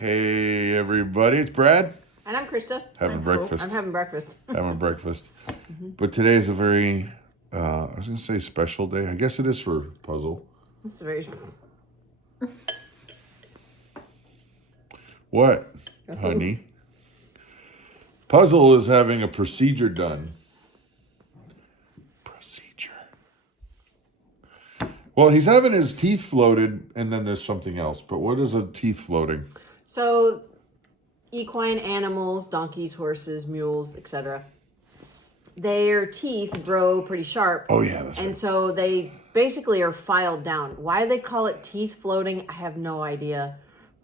Hey everybody, it's Brad. And I'm Christa. Having breakfast. I'm having breakfast. Having breakfast. But today is a very, I was going to say special day. I guess it is for Puzzle. It's very... What, honey? Puzzle is having a procedure done. Procedure. Well, he's having his teeth floated, and then there's something else. But what is a teeth floating? So, equine animals, donkeys, horses, mules, etc. Their teeth grow pretty sharp. Oh, yeah, that's right. And so they basically are filed down. Why they call it teeth floating, I have no idea.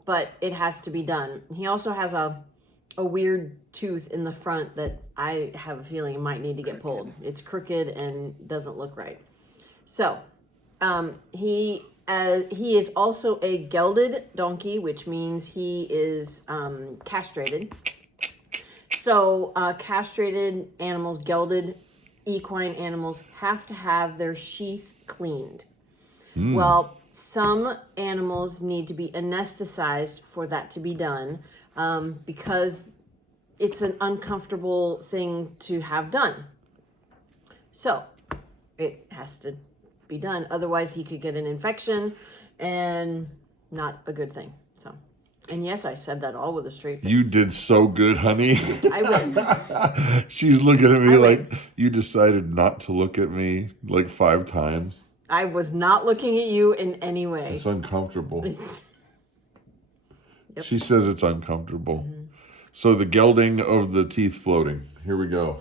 But it has to be done. He also has a weird tooth in the front that I have a feeling might need to get pulled. It's crooked and doesn't look right. So, he is also a gelded donkey, which means he is castrated. So castrated animals, gelded equine animals, have to have their sheath cleaned. Well, some animals need to be anesthetized for that to be done because it's an uncomfortable thing to have done. So it has to be done. Otherwise, he could get an infection and not a good thing. So, and yes, I said that all with a straight face. You did so good, honey. I win. She's looking at me like you decided not to look at me like 5 times. I was not looking at you in any way. It's uncomfortable. Yep. She says it's uncomfortable. So the gelding of the teeth floating. Here we go.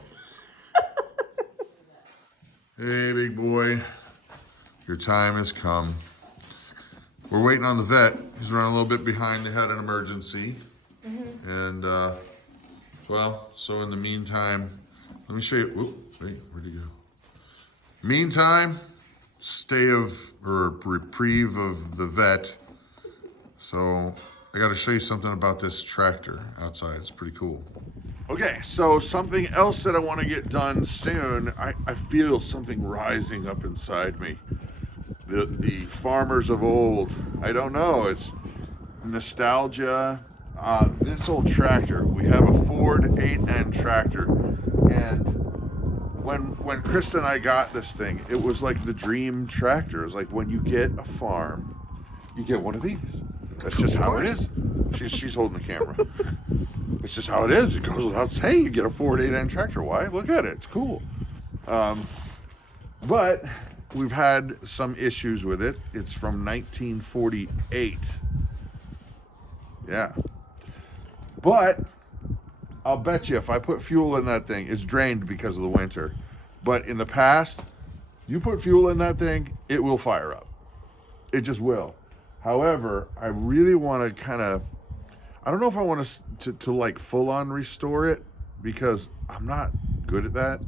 Hey, big boy. Your time has come. We're waiting on the vet. He's running a little bit behind. They had an emergency. And, well, so in the meantime, let me show you. Whoop, wait, where'd he go? Meantime, reprieve of the vet. So I got to show you something about this tractor outside. It's pretty cool. Okay, so something else that I want to get done soon. I feel something rising up inside me. The farmers of old. I don't know. It's nostalgia. This old tractor. We have a Ford 8N tractor, and when Krista and I got this thing, it was like the dream tractor. It was like when you get a farm, you get one of these. That's just how it is. She's holding the camera. It's just how it is. It goes without saying. You get a Ford 8N tractor. Why? Look at it. It's cool. But we've had some issues with it. It's from 1948. Yeah. But I'll bet you if I put fuel in that thing, it's drained because of the winter. But in the past, you put fuel in that thing, it will fire up. It just will. However, I really want to kind of, I don't know if I want to like full on restore it because I'm not good at that.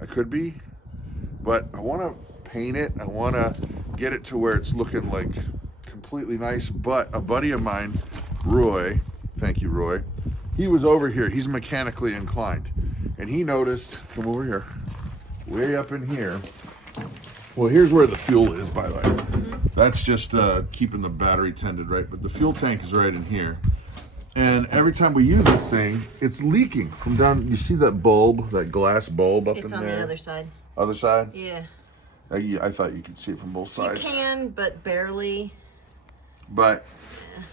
I could be, but I want to paint it. I want to get it to where it's looking like completely nice. But a buddy of mine, Roy, thank you, Roy, he was over here. He's mechanically inclined, and he noticed, come over here, way up in here. Well, here's where the fuel is, by the way. That's just keeping the battery tended, right? But the fuel tank is right in here. And every time we use this thing, it's leaking from down. You see that bulb, that glass bulb up in there? It's on the other side. Other side? Yeah. I thought you could see it from both sides. You can, but barely. But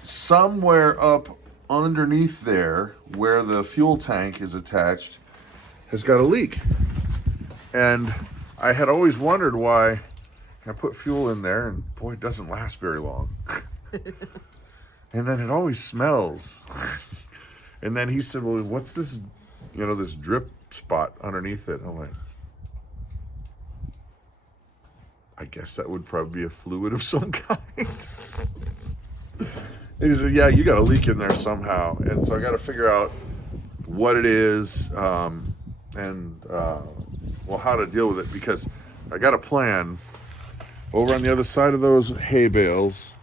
somewhere up underneath there, where the fuel tank is attached, has got a leak. And I had always wondered why I put fuel in there, and boy, it doesn't last very long. And then it always smells. And then he said, well, what's this, this drip spot underneath it? I'm like, I guess that would probably be a fluid of some kind. He said, yeah, you got a leak in there somehow. And so I got to figure out what it is how to deal with it, because I got a plan. Over on the other side of those hay bales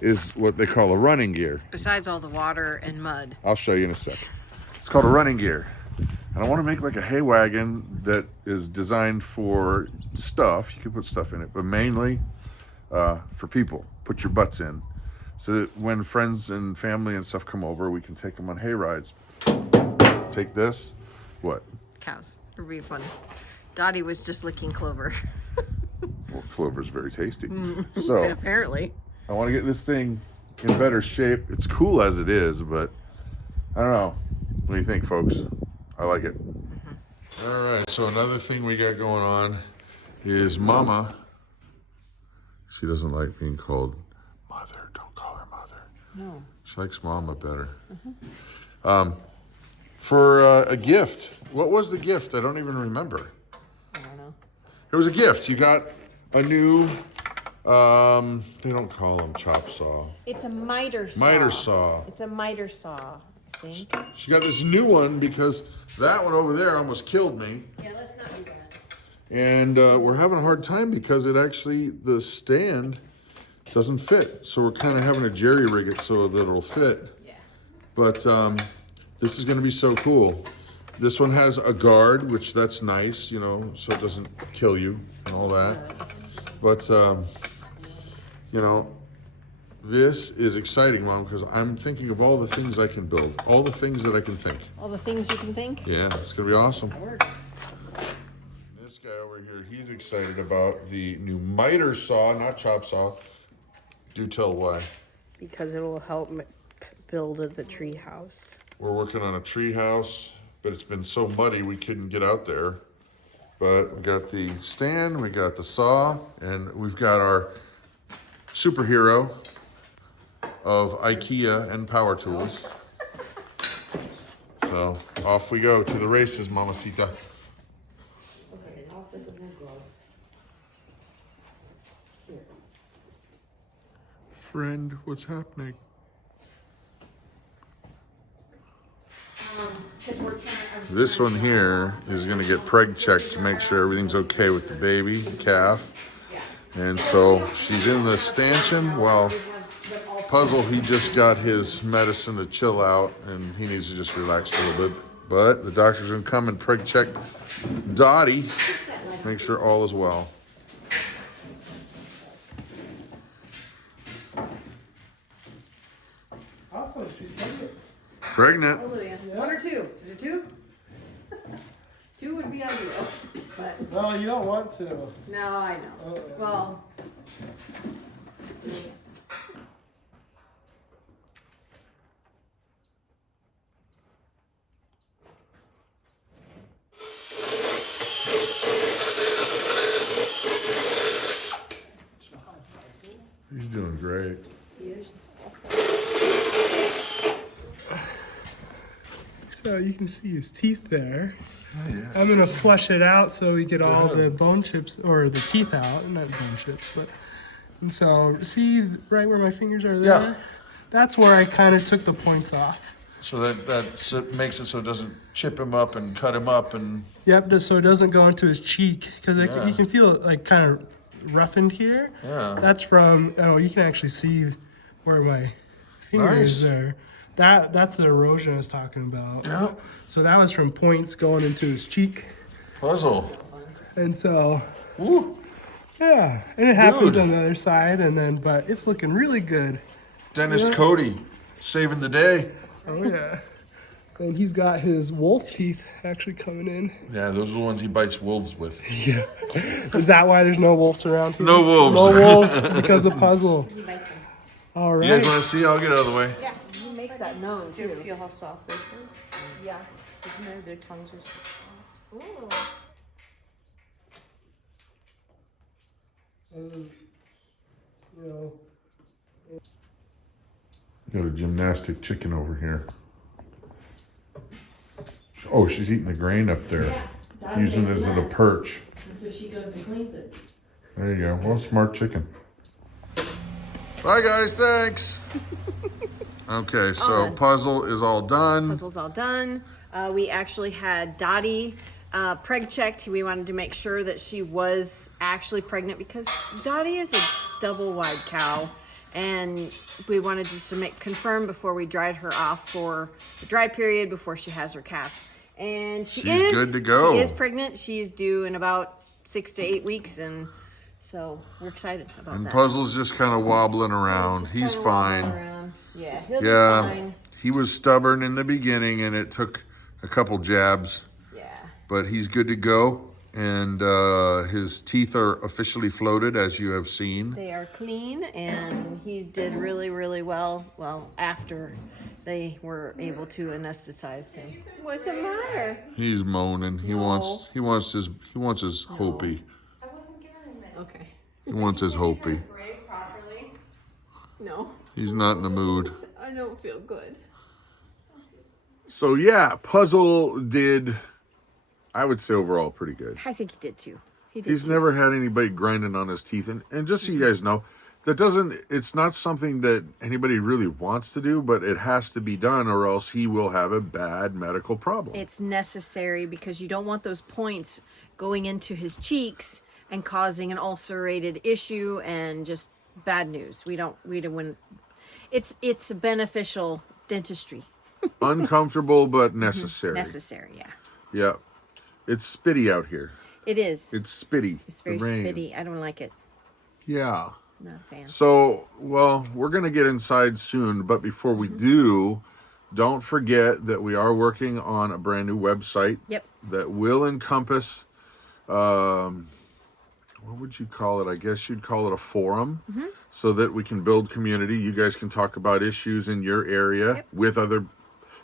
is what they call a running gear. Besides all the water and mud. I'll show you in a sec. It's called a running gear. And I want to make like a hay wagon that is designed for stuff. You can put stuff in it, but mainly for people. Put your butts in. so that when friends and family and stuff come over, we can take them on hay rides. Take this. What? Cows. It'd be funny. Dottie was just licking Clover. Well, Clover's very tasty. So apparently. I want to get this thing in better shape. It's cool as it is, but I don't know. What do you think, folks? I like it. All right, so another thing we got going on is Mama. She doesn't like being called Mother. Don't call her Mother. No. She likes Mama better. For a gift. What was the gift? I don't even remember. I don't know. It was a gift. You got a new, they don't call them chop saw. It's a miter saw. Miter saw. It's a miter saw, I think. She got this new one because that one over there almost killed me. Yeah, let's not do that. And we're having a hard time because it actually, the stand doesn't fit. So we're kind of having to jerry rig it so that it'll fit. Yeah. But this is going to be so cool. This one has a guard, which that's nice, you know, so it doesn't kill you and all that. But, you know, this is exciting, Mom, because I'm thinking of all the things I can build, all the things that I can think. All the things you can think? Yeah, it's going to be awesome. That works. This guy over here, he's excited about the new miter saw, not chop saw. Do tell why. Because it will help build the tree house. We're working on a tree house, but it's been so muddy we couldn't get out there. But we got the stand, we got the saw, and we've got our superhero of IKEA and power tools. So off we go to the races, Mamacita. Okay, I'll fit the wood gloves. Here. Friend, what's happening? This one here is going to get preg checked to make sure everything's okay with the baby, the calf. And so she's in the stanchion while Puzzle, he just got his medicine to chill out and he needs to just relax a little bit. But the doctor's going to come and preg check Dottie, make sure all is well. Awesome, she's pregnant. Pregnant. Hallelujah. Yeah. 1 or 2? Is there 2? 2 would be ideal. But No, you don't want to. no, I know. Well. He's doing great. So you can see his teeth there. Oh, yeah. I'm gonna flush it out so we get all the bone chips, or the teeth out, not bone chips, but. And so, see right where my fingers are there? Yeah. That's where I kind of took the points off. So that makes it so it doesn't chip him up and cut him up and... Yep, just so it doesn't go into his cheek, because Yeah. you can feel it like kind of roughened here. Yeah. That's from, oh, you can actually see where my finger is Nice. there. That's the erosion I was talking about. Yeah. So that was from points going into his cheek. Puzzle. And so, Woo. yeah. And it happens Dude. on the other side, and then, but it's looking really good. Dennis Yeah. Cody saving the day. Oh, yeah. And he's got his wolf teeth actually coming in. Yeah, those are the ones he bites wolves with. Yeah. Is that why there's no wolves around here? No wolves. No wolves because of Puzzle. All You right. guys want to see? I'll get out of the way. Yeah, he makes that known Do you too. feel how soft this is? Yeah. Their tongues are so soft. Got a gymnastic chicken over here. Oh, she's eating the grain up there. Using it as a perch. And so she goes and cleans it. There you go. Well, smart chicken. Bye, guys. Thanks. Okay, so done. puzzle is all done. Puzzle's all done. We actually had Dottie preg checked. We wanted to make sure that she was actually pregnant because Dottie is a double wide cow. And we wanted just to confirm before we dried her off for the dry period before she has her calf. And she's good to go. She is pregnant. She's due in about 6 to 8 weeks. And So we're excited about And that. Puzzle's just kind of wobbling around. Just He's kinda walking fine. around. Yeah, he'll be Yeah, fine. he was stubborn in the beginning, and it took a couple jabs, Yeah. but he's good to go. And his teeth are officially floated, as you have seen. They are clean, and he did really, really well. Well, after they were able to anesthetize him. What's the matter? He's moaning. He wants his Hopi. I wasn't giving him it. Okay. He wants his Hopi. Break properly. No, He's not in the mood. I don't feel good. So yeah, Puzzle did, I would say overall pretty good. I think he did too. He did. He's too. never had anybody grinding on his teeth, and just so you guys know, it's not something that anybody really wants to do, but it has to be done, or else he will have a bad medical problem. It's necessary because you don't want those points going into his cheeks and causing an ulcerated issue and just bad news. We don't want. It's beneficial dentistry. Uncomfortable but necessary. Necessary, yeah. Yeah, it's spitty out here. It is. It's spitty. It's very The rain. spitty. I don't like it. Yeah. Not a fan. So, well, we're going to get inside soon, but before we do, don't forget that we are working on a brand new website. Yep. That will encompass, what would you call it? I guess you'd call it a forum, so that we can build community. You guys can talk about issues in your area with other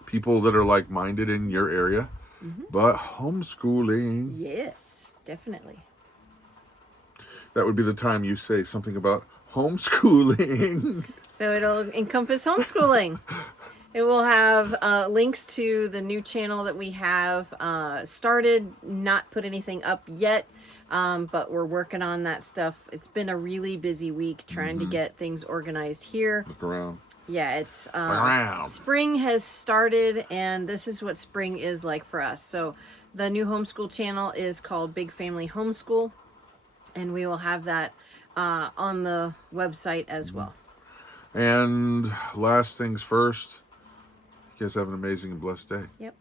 people that are like-minded in your area. But homeschooling, Yes, definitely. that would be the time you say something about homeschooling. So it'll encompass homeschooling. It will have links to the new channel that we have started. Not put anything up yet, but we're working on that stuff. It's been a really busy week trying to get things organized here. Look around. Yeah, it's Around. spring has started, and this is what spring is like for us. So the new homeschool channel is called Big Family Homeschool, and we will have that on the website as well. And last things first, you guys have an amazing and blessed day. Yep.